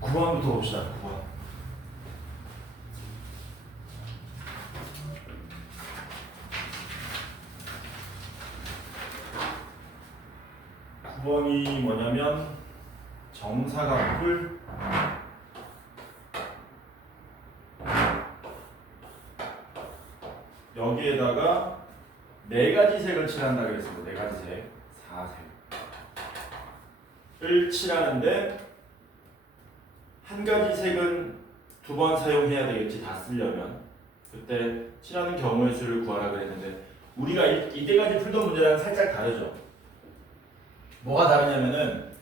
9번부터 봅시다. 9번. 9번이 뭐냐면 정사각뿔 여기에다가 네 가지 색을 칠한다 그랬습니다. 네 가지 색, 4색을 칠하는데 한 가지 색은 두 번 사용해야 되겠지. 다 쓰려면. 그때 칠하는 경우의 수를 구하라 그랬는데 우리가 이때까지 풀던 문제랑 살짝 다르죠. 뭐가 다르냐면은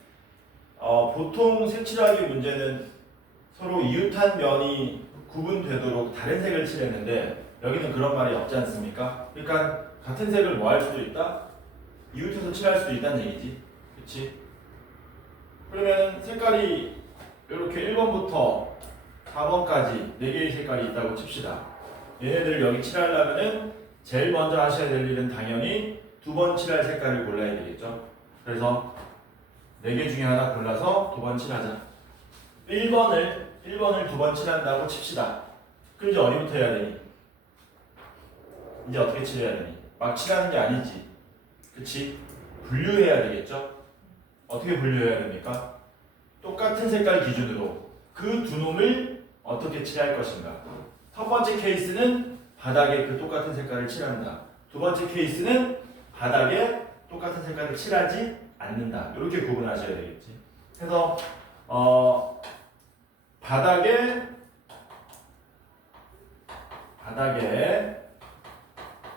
보통 색칠하기 문제는 서로 이웃한 면이 구분되도록 다른 색을 칠했는데 여기는 그런 말이 없지 않습니까? 그러니까 같은 색을 뭐 할 수도 있다? 이웃해서 칠할 수도 있다는 얘기지. 그치? 그러면 색깔이 이렇게 1번부터 4번까지 4개의 색깔이 있다고 칩시다. 얘네들 여기 칠하려면은 제일 먼저 하셔야 될 일은 당연히 두 번 칠할 색깔을 골라야 되겠죠. 그래서 4개 중에 하나 골라서 두 번 칠하자. 1번을 두 번 칠한다고 칩시다. 그럼 이제 어디부터 해야 되니? 이제 어떻게 칠해야 되니? 막 칠하는 게 아니지. 그치? 분류해야 되겠죠? 어떻게 분류해야 됩니까? 똑같은 색깔 기준으로 그 두 놈을 어떻게 칠할 것인가. 첫 번째 케이스는 바닥에 그 똑같은 색깔을 칠한다. 두 번째 케이스는 바닥에 똑같은 색깔을 칠하지 않는다. 이렇게 구분하셔야 되겠지. 그래서 바닥에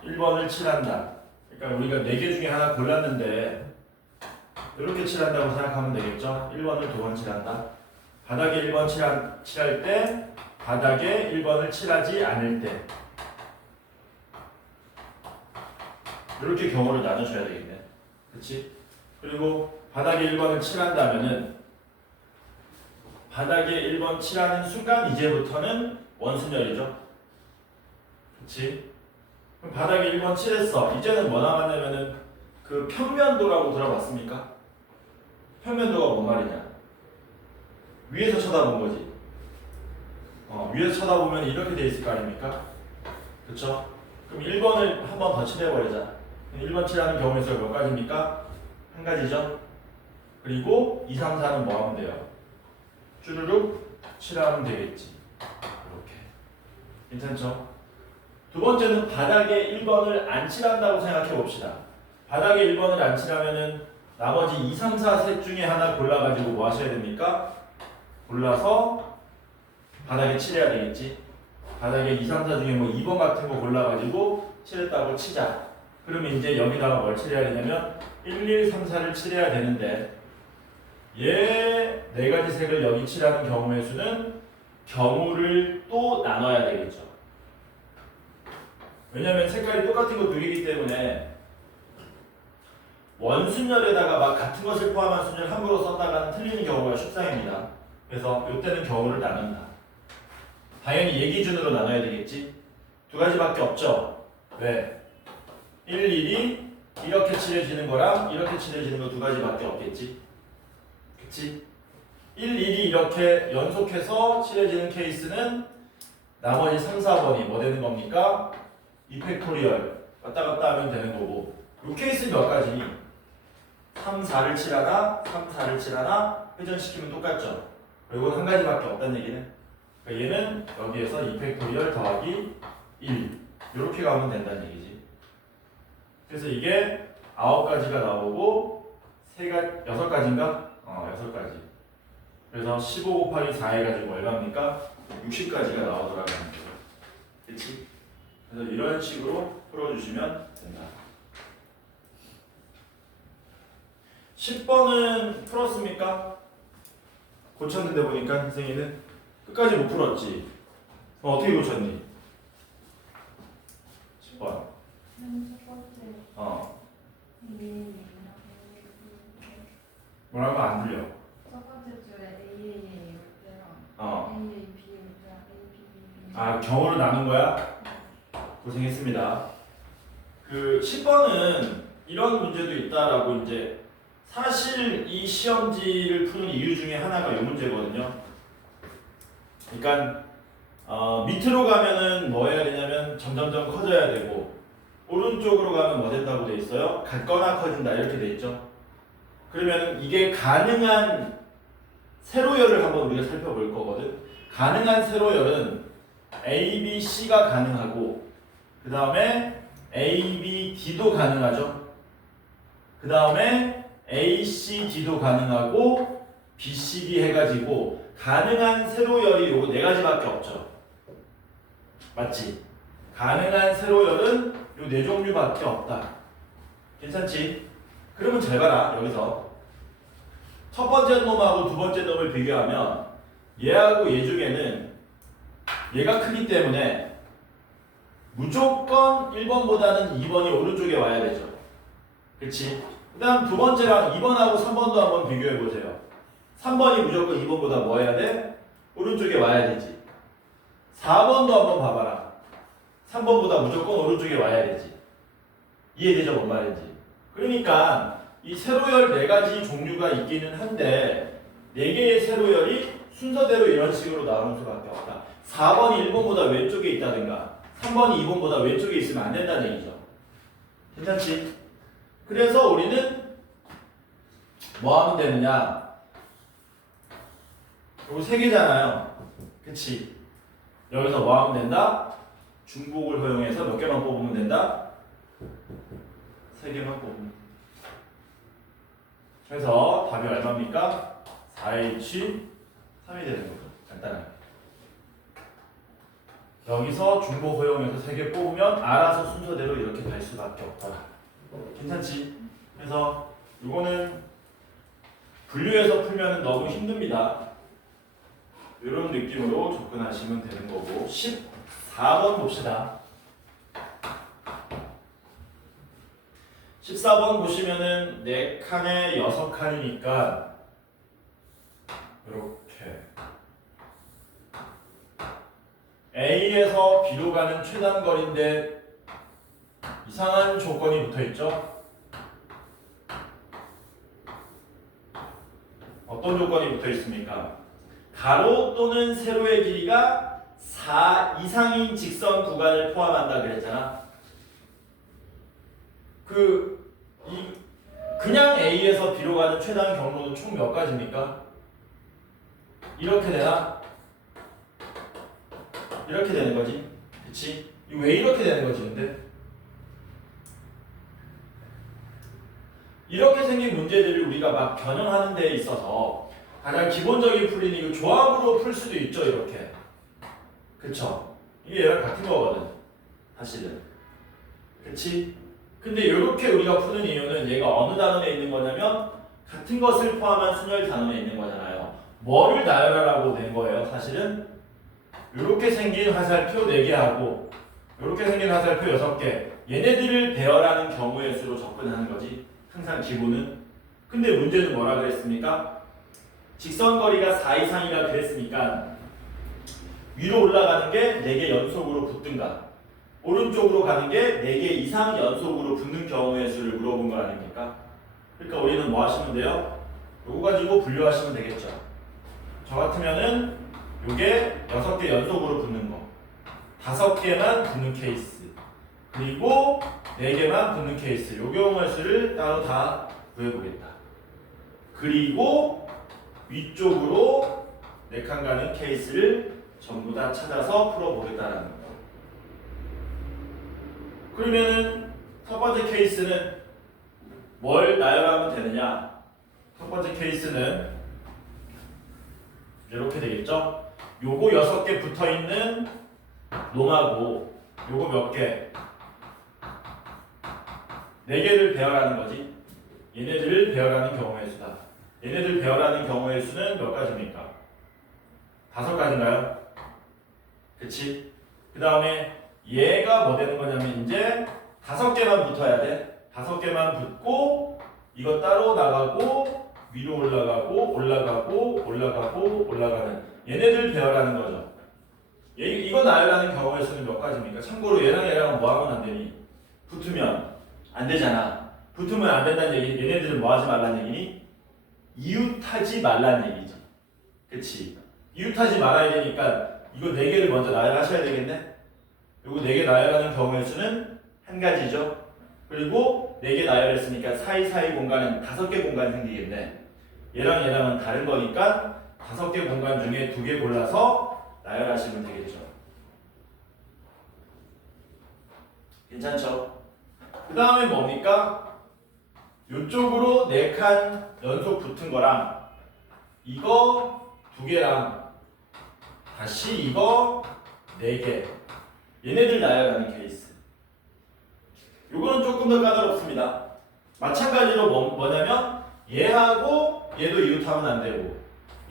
1번을 칠한다. 그러니까 우리가 4개 중에 하나 골랐는데 이렇게 칠한다고 생각하면 되겠죠. 1번을 두 번 칠한다. 바닥에 1번 칠할 때, 바닥에 1번을 칠하지 않을 때 이렇게 경우를 나누셔야 되겠네. 그렇지? 그리고 바닥에 1번을 칠한다면은 바닥에 1번 칠하는 순간 이제부터는 원순열이죠. 그렇지? 그럼 바닥에 1번 칠했어. 이제는 뭐 남았냐면은 그 평면도라고 들어봤습니까? 평면도가 뭔 말이냐? 위에서 쳐다본 거지. 위에서 쳐다보면 이렇게 돼 있을 거 아닙니까? 그쵸? 그럼 1번을 한 번 더 칠해버리자. 1번 칠하는 경우의 수가 몇 가지입니까? 한 가지죠? 그리고 2, 3, 4는 뭐 하면 돼요? 쭈르륵 칠하면 되겠지. 이렇게. 괜찮죠? 두 번째는 바닥에 1번을 안 칠한다고 생각해 봅시다. 바닥에 1번을 안 칠하면은 나머지 2, 3, 4 색 중에 하나 골라가지고 뭐 하셔야 됩니까? 골라서 바닥에 칠해야 되겠지. 바닥에 2, 3, 4 중에 뭐 2번 같은 거 골라가지고 칠했다고 치자. 그러면 이제 여기다가 뭘 칠해야 되냐면 1, 2, 3, 4를 칠해야 되는데 얘 4가지 색을 여기 칠하는 경우의 수는 경우를 또 나눠야 되겠죠. 왜냐면 색깔이 똑같은 거 두 개이기 때문에 원순열에다가 막 같은 것을 포함한 순열 함부로 썼다가는 틀리는 경우가 십상입니다. 그래서 이때는 경우를 나눈다. 당연히 얘 기준으로 나눠야 되겠지. 두 가지밖에 없죠. 왜? 1, 1이 이렇게 칠해지는 거랑 이렇게 칠해지는 거 두 가지밖에 없겠지. 그치? 1, 1이 이렇게 연속해서 칠해지는 케이스는 나머지 3, 4번이 뭐 되는 겁니까? 2팩토리얼 왔다 갔다 하면 되는 거고 이 케이스는 몇 가지니? 3, 4를 칠하나 3, 4를 칠하나 회전시키면 똑같죠. 그리고 한 가지밖에 없다는 얘기는 그러니까 얘는 여기에서 2팩토리얼 더하기 1 이렇게 가면 된다는 얘기지. 그래서 이게 9가지가 나오고 6가지인가? 6가지. 그래서 15 곱하기 4 해가지고 얼마입니까? 60가지가 나오더라고요. 그치? 그래서 이런 식으로 풀어주시면 된다. 10번은 풀었습니까? 고쳤는데 보니까 선생님은 끝까지 못 풀었지. 어떻게 고쳤니? 10번. 뭐라고 안 들려? 첫 번째 줄에 AAA 올 때랑 AA, B 올 때랑 A, B, B, B. 경우를 나눈 거야? 고생했습니다. 그 10번은 이런 문제도 있다라고 이제 사실 이 시험지를 푸는 이유 중에 하나가 이 문제거든요. 그러니까 밑으로 가면은 뭐 해야 되냐면 점점점 커져야 되고 오른쪽으로 가면 뭐 된다고 돼 있어요? 같거나 커진다 이렇게 돼 있죠. 그러면 이게 가능한 세로열을 한번 우리가 살펴볼 거거든. 가능한 세로열은 A, B, C가 가능하고 그 다음에 A, B, D도 가능하죠. 그 다음에 A, C, D도 가능하고 B, C, D 해가지고 가능한 세로열이 요거 네 가지밖에 없죠. 맞지? 가능한 세로열은 요 네 종류밖에 없다. 괜찮지? 그러면 잘 봐라. 여기서 첫 번째 놈하고 두 번째 놈을 비교하면 얘하고 얘 중에는 얘가 크기 때문에 무조건 1번보다는 2번이 오른쪽에 와야 되죠. 그렇지? 그 다음 두 번째랑 2번하고 3번도 한번 비교해 보세요. 3번이 무조건 2번보다 뭐 해야 돼? 오른쪽에 와야 되지. 4번도 한번 봐봐라. 3번보다 무조건 오른쪽에 와야 되지. 이해되죠? 뭔 말인지. 그러니까 이 세로열 네 가지 종류가 있기는 한데 네 개의 세로열이 순서대로 이런 식으로 나오는 수밖에 없다. 4번이 1번보다 왼쪽에 있다든가 3번이 2번보다 왼쪽에 있으면 안 된다는 얘기죠. 괜찮지? 그래서 우리는 뭐 하면 되느냐? 요거 세 개잖아요. 그치? 여기서 뭐 하면 된다? 중복을 허용해서 몇 개만 뽑으면 된다? 세 개만 뽑으면. 그래서 답이 얼마입니까? 4H 3이 되는 거죠. 간단하게. 여기서 중복 허용해서 3개 뽑으면 알아서 순서대로 이렇게 갈 수밖에 없다. 괜찮지? 그래서 이거는 분류해서 풀면 너무 힘듭니다. 이런 느낌으로 접근하시면 되는 거고 14번 봅시다. 14번 보시면은 4칸에 6칸이니까 이렇게 A에서 B로 가는 최단 거리인데 이상한 조건이 붙어있죠? 어떤 조건이 붙어있습니까? 가로 또는 세로의 길이가 4 이상인 직선 구간을 포함한다 그랬잖아. 그냥 A에서 B로 가는 최단 경로는 총 몇 가지입니까? 이렇게 되나? 이렇게 되는 거지. 그치? 왜 이렇게 되는 거지, 근데? 이렇게 생긴 문제들을 우리가 막 변형하는 데 있어서 가장 기본적인 풀이는 이거 조합으로 풀 수도 있죠, 이렇게. 그쵸? 이게 얘랑 같은 거거든, 사실은. 그치? 근데 이렇게 우리가 푸는 이유는 얘가 어느 단원에 있는 거냐면 같은 것을 포함한 순열 단원에 있는 거잖아요. 뭐를 나열하라고 된 거예요, 사실은? 이렇게 생긴 화살표 4개 하고 이렇게 생긴 화살표 6개 얘네들을 배열하는 경우의 수로 접근하는 거지. 항상 기본은. 근데 문제는 뭐라 그랬습니까? 직선거리가 4 이상이라 그랬으니까 위로 올라가는 게 4개 연속으로 붙든가 오른쪽으로 가는 게 4개 이상 연속으로 붙는 경우의 수를 물어본 거 아닙니까? 그러니까 우리는 뭐 하시면 돼요? 요거 가지고 분류하시면 되겠죠. 저 같으면은 요게 6개 연속으로 붙는 거 5개만 붙는 케이스 그리고 4개만 붙는 케이스 요 경우의 수를 따로 다 구해보겠다. 그리고 위쪽으로 4칸 가는 케이스를 전부 다 찾아서 풀어보겠다라는 거. 그러면은 첫 번째 케이스는 뭘 나열하면 되느냐? 첫 번째 케이스는 이렇게 되겠죠? 요거 6개 붙어있는 놈하고 요거 몇 개? 4개를 배열하는 거지. 얘네들을 배열하는 경우의 수다. 얘네들 배열하는 경우의 수는 몇 가지입니까? 5가지인가요? 그치? 그 다음에 얘가 뭐 되는 거냐면 이제 5개만 붙어야 돼. 5개만 붙고 이거 따로 나가고 위로 올라가고 올라가고 올라가고 올라가는 얘네들 배열하는 거죠. 이거 나열하는 경우의 수는 몇 가지입니까? 참고로 얘랑 얘랑은 뭐 하면 안 되니? 붙으면 안 되잖아. 붙으면 안 된다는 얘기. 얘네들은 뭐 하지 말라는 얘기니? 이웃하지 말라는 얘기죠. 그치? 이웃하지 말아야 되니까 이거 4개를 먼저 나열하셔야 되겠네. 요거 4개 나열하는 경우의 수는 한 가지죠. 그리고 4개 나열했으니까 사이사이 공간은 5개 공간이 생기겠네. 얘랑 얘랑은 다른 거니까 5개 공간 중에 2개 골라서 나열하시면 되겠죠. 괜찮죠? 그 다음에 뭡니까? 이쪽으로 4칸 연속 붙은 거랑 이거 2개랑 다시 이거 4개 얘네들 나열하는 케이스. 요거는 조금 더 까다롭습니다. 마찬가지로 뭐냐면 얘하고 얘도 이웃하면 안 되고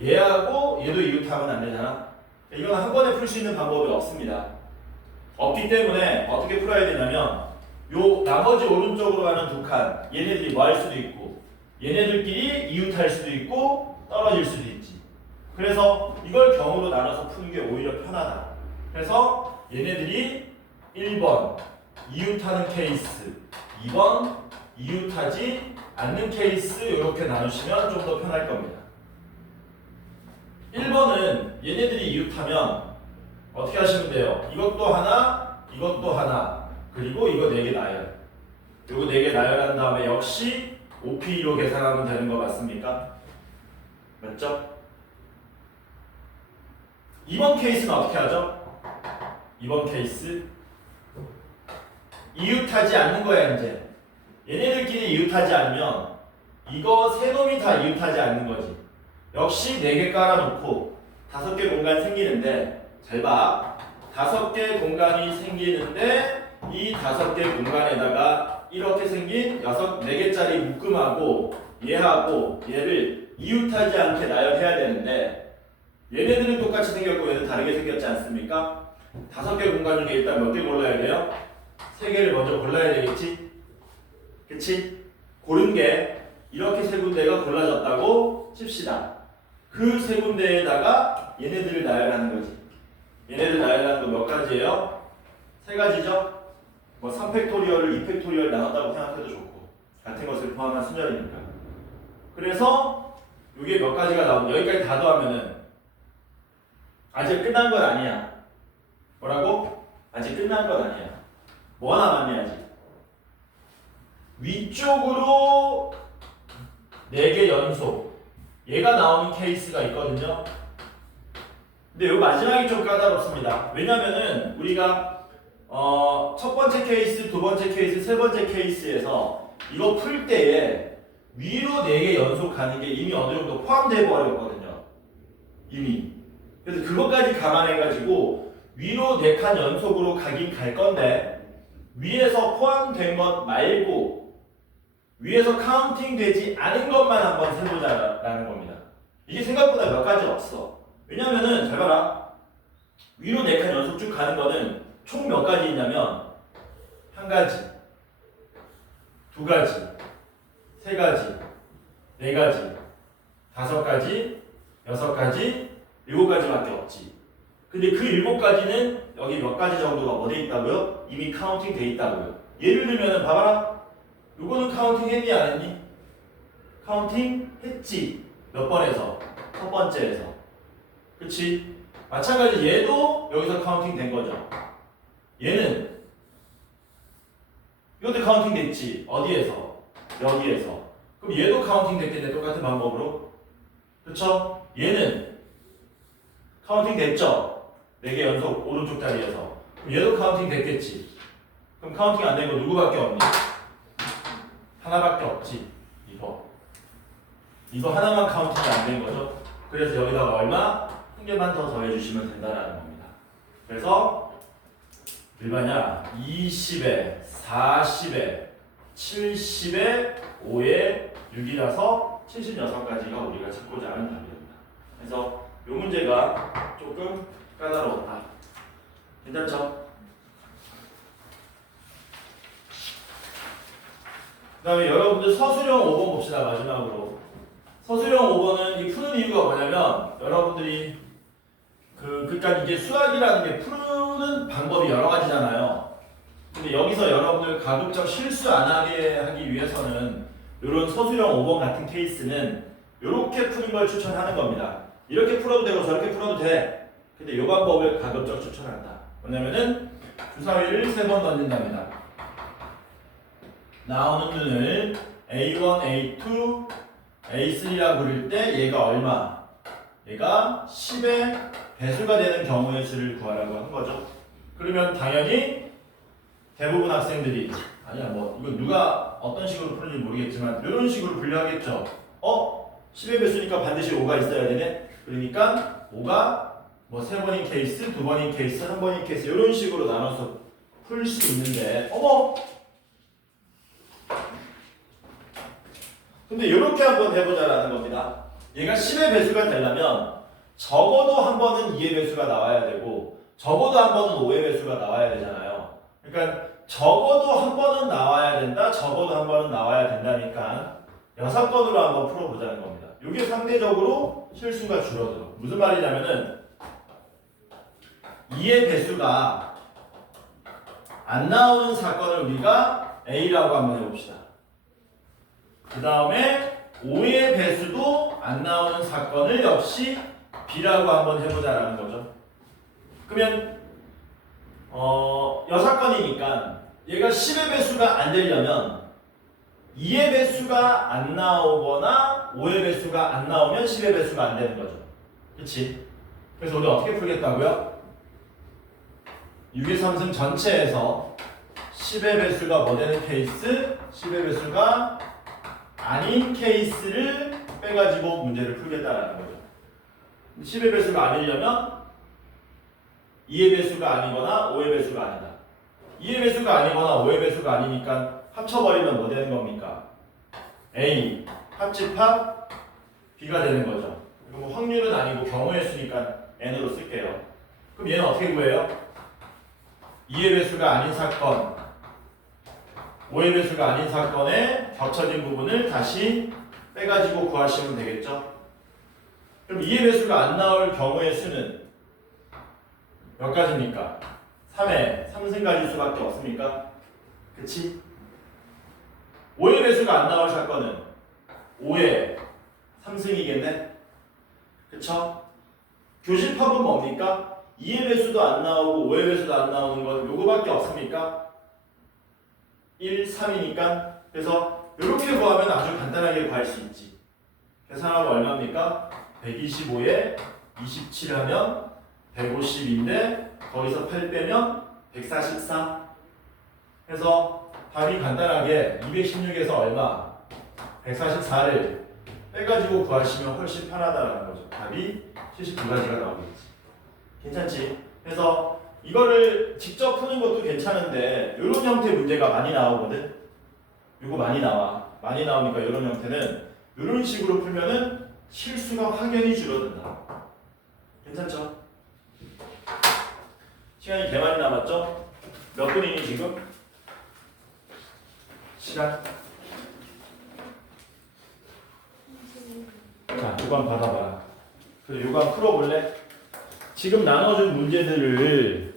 얘하고 얘도 이웃하면 안 되잖아. 이건 한 번에 풀 수 있는 방법이 없습니다. 없기 때문에 어떻게 풀어야 되냐면 요 나머지 오른쪽으로 가는 2칸 얘네들이 뭐 할 수도 있고 얘네들끼리 이웃할 수도 있고 떨어질 수도 있지. 그래서 이걸 경우로 나눠서 푸는 게 오히려 편하다. 그래서 얘네들이 1번 이웃하는 케이스, 2번 이웃하지 않는 케이스 이렇게 나누시면 좀 더 편할 겁니다. 1번은 얘네들이 이웃하면 어떻게 하시면 돼요? 이것도 하나, 이것도 하나, 그리고 이거 4개 나열. 요거 4개 나열한 다음에 역시 OP로 계산하면 되는 거 맞습니까? 맞죠? 2번 케이스는 어떻게 하죠? 2번 케이스 이웃하지 않는 거야 이제. 얘네들끼리 이웃하지 않으면 이거 세 놈이 다 이웃하지 않는 거지. 역시 4개 깔아놓고 5개 공간 생기는데 잘 봐. 5개 공간이 생기는데 이 5개 공간에다가 이렇게 생긴 4개짜리 묶음하고 얘하고 얘를 이웃하지 않게 나열해야 되는데 얘네들은 똑같이 생겼고 얘는 다르게 생겼지 않습니까? 5개 공간 중에 일단 몇 개 골라야 돼요? 3개를 먼저 골라야 되겠지? 그치? 고른 게 이렇게 3군데가 골라졌다고 칩시다. 그 3군데에다가 얘네들을 나열하는 거지. 얘네들 나열하는 거 몇 가지예요? 3가지죠? 뭐 3팩토리얼을 2팩토리얼 나눴다고 생각해도 좋고 같은 것을 포함한 순열이니까. 그래서 이게 몇 가지가 나오면 여기까지 다 더하면은 아직 끝난 건 아니야. 뭐라고? 아직 끝난 건 아니야. 뭐 남았냐 아직. 위쪽으로 4개 연속 얘가 나오는 케이스가 있거든요. 근데 요 마지막이 좀 까다롭습니다. 왜냐면은 우리가 첫 번째 케이스, 두 번째 케이스, 세 번째 케이스에서 이거 풀 때에 위로 4개 연속 가는 게 이미 어느 정도 포함돼 버렸거든요. 이미. 그래서 그것까지 감안해가지고 위로 4칸 연속으로 가긴 갈 건데 위에서 포함된 것 말고 위에서 카운팅 되지 않은 것만 한번 세보자라는 겁니다. 이게 생각보다 몇 가지 없어. 왜냐면은 잘 봐라. 위로 4칸 연속 쭉 가는 거는 총 몇 가지 있냐면 1가지, 2가지, 3가지, 4가지, 5가지, 6가지, 7가지밖에 없지. 근데 그 7가지는 여기 몇 가지 정도가 어디에 있다고요? 이미 카운팅 돼 있다고요. 예를 들면은 봐봐라. 요거는 카운팅 했니 안 했니? 카운팅 했지. 몇 번에서? 첫 번째에서. 그치? 마찬가지 얘도 여기서 카운팅 된 거죠. 얘는 이것도 카운팅 됐지. 어디에서? 여기에서. 그럼 얘도 카운팅 됐겠네. 똑같은 방법으로. 그쵸? 얘는 카운팅 됐죠? 4개 연속 오른쪽 다리에서. 그럼 얘도 카운팅 됐겠지. 그럼 카운팅 안 된 거 누구밖에 없니? 하나밖에 없지. 이거 하나만 카운팅이 안 된 거죠. 그래서 여기다가 얼마? 한 개만 더 더해주시면 된다는 겁니다. 그래서 얼마냐? 20에 40에 70에 5에 6이라서 76가지가 우리가 찾고자 하는 답입니다. 그래서 이 문제가 조금 까다로웠다. 괜찮죠? 그 다음에 여러분들 서술형 5번 봅시다. 마지막으로. 서술형 5번은 이 푸는 이유가 뭐냐면 여러분들이 그러니까 이게 수학이라는 게 푸는 방법이 여러 가지잖아요. 근데 여기서 여러분들 가급적 실수 안 하게 하기 위해서는 이런 서술형 5번 같은 케이스는 이렇게 푸는 걸 추천하는 겁니다. 이렇게 풀어도 되고 저렇게 풀어도 돼. 근데 이 방법을 가급적 추천한다. 뭐냐면은 주사위를 3번 던진답니다. 나오는 눈을 A1, A2, A3라 부를 때 얘가 얼마? 얘가 10의 배수가 되는 경우의 수를 구하라고 한 거죠. 그러면 당연히 대부분 학생들이 아니야 뭐 이거 누가 어떤 식으로 푸는지 모르겠지만 이런 식으로 분류하겠죠. 10의 배수니까 반드시 5가 있어야 되네. 그러니까 5가 뭐 3번인 케이스, 2번인 케이스, 1번인 케이스 이런 식으로 나눠서 풀 수 있는데 근데 이렇게 한번 해보자라는 겁니다. 얘가 10의 배수가 되려면 적어도 한 번은 2의 배수가 나와야 되고 적어도 한 번은 5의 배수가 나와야 되잖아요. 그러니까 적어도 한 번은 나와야 된다. 적어도 한 번은 나와야 된다니까 6건으로 한번 풀어보자는 겁니다. 이게 상대적으로 실수가 줄어들어. 무슨 말이냐면은 2의 배수가 안 나오는 사건을 우리가 A라고 한번 해봅시다. 그 다음에 5의 배수도 안 나오는 사건을 역시 B라고 한번 해보자라는 거죠. 그러면 6건이니까 얘가 10의 배수가 안 되려면 2의 배수가 안 나오거나 5의 배수가 안 나오면 10의 배수가 안 되는 거죠. 그치? 그래서 우리 어떻게 풀겠다고요? 6의 3승 전체에서 10의 배수가 뭐 되는 케이스, 10의 배수가 아닌 케이스를 빼가지고 문제를 풀겠다라는 거죠. 10의 배수가 아니려면 2의 배수가 아니거나 5의 배수가 아니다. 2의 배수가 아니거나 5의 배수가 아니니까 합쳐버리면 뭐 되는 겁니까? A 합집합 B가 되는 거죠. 이거 뭐 확률은 아니고 경우의 수니까 N으로 쓸게요. 그럼 얘는 어떻게 구해요? 2의 배수가 아닌 사건, 5의 배수가 아닌 사건에 겹쳐진 부분을 다시 빼가지고 구하시면 되겠죠. 그럼 2의 배수가 안 나올 경우의 수는 몇 가지입니까? 3의 3승가지일 수밖에 없습니까? 그치? 5의 배수가 안 나올 사건은 5의 3승이겠네? 그쵸? 교집합은 뭡니까? 2의 배수도 안 나오고 5의 배수도 안 나오는 건 요거밖에 없습니까? 1, 3이니까 그래서 이렇게 구하면 아주 간단하게 구할 수 있지. 계산하면 얼마입니까? 125에 27 하면 150인데 거기서 8 빼면 144. 그래서 답이 간단하게 216에서 얼마? 144를 빼가지고 구하시면 훨씬 편하다는 거죠. 답이 72가지가 나오겠지. 괜찮지? 그래서 이거를 직접 푸는 것도 괜찮은데 이런 형태 문제가 많이 나오거든. 이거 많이 나와. 많이 나오니까 이런 형태는 이런 식으로 풀면은 실수가 확연히 줄어든다. 괜찮죠? 시간이 개 많이 남았죠? 몇 분이니 지금? 시간? 자, 요거 한번 받아봐. 그래서 요거 한번 풀어볼래? 지금 나눠준 문제들을